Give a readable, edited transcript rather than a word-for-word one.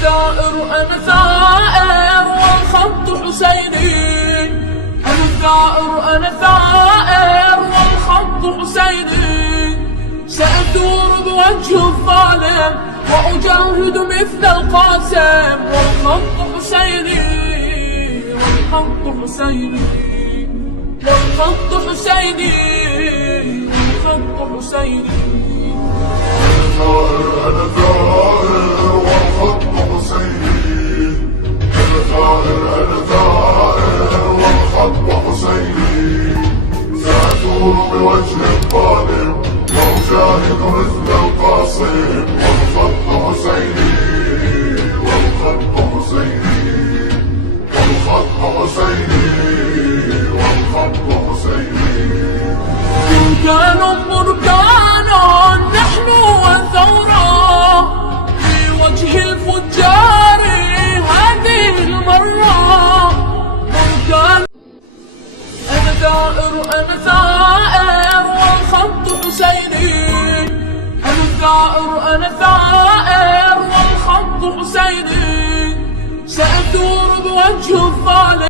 ثائر أنا ثائر والخط حسيني. أنا ثائر أنا ثائر والخط حسيني. سأثور بوجه الظالم وأجاهد مثل القاسم والخط حسيني. والخط حسيني. والخط حسيني. والخط حسيني. أنا ثائر والخط حسيني. أنا ثائر والخط حسيني. سأثور بوجه الظالم وأجاهد مثل القاسم والخط حسيني. والخط حسيني. والخط حسيني. والخط حسيني. بركان بركان نحن والثورة في وجه الفجار هذه المرة. بركان أنا ثائر أنا ثائر والخط حسيني. أنا ثائر أنا ثائر والخط حسيني. سأثور بوجه الظالم